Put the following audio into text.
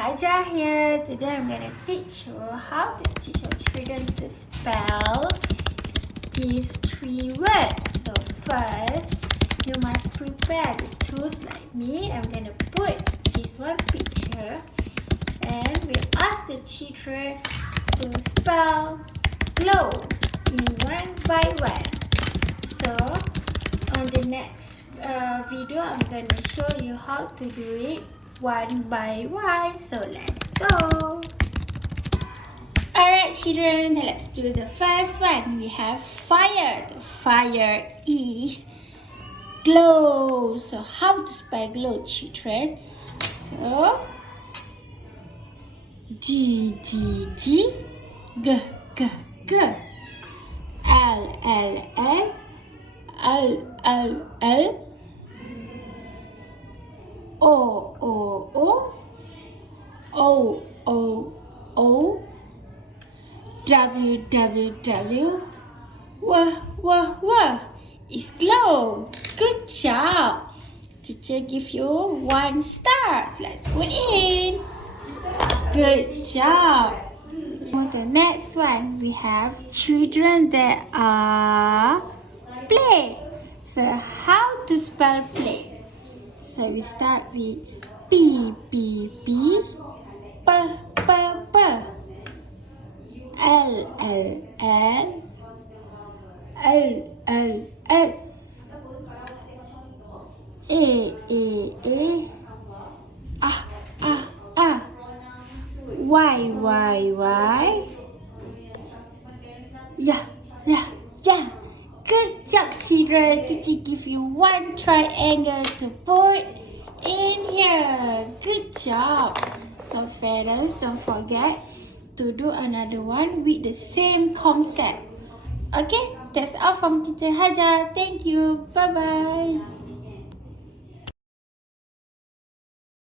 Haja here. Today I'm going to teach you how to teach your children to spell these three words. So first, you must prepare the tools like me. I'm going to put this one picture and we'll ask the children to spell glow in one by one. So on the next video, I'm going to show you how to do it one by one. So let's go. Alright children, let's do the first one. We have fire. The fire is glow. So how to spell glow, children? So G G G, G G G, L L L, L L L, O O O, O O O, W W W, W W W. It's glow. Good job. Teacher give you 1 star. So let's put in. Good job. On the next one, we have children that are play. So how to spell play? So we start with P P P, P P P, L L L, L L L, A A A, Ah Ah Ah, Y Y Y. Yeah, yeah, yeah. Good job, children. Teacher give you 1 triangle to put in here. Good job. So parents, don't forget to do another one with the same concept. Okay, that's all from Teacher Haja. Thank you. Bye-bye.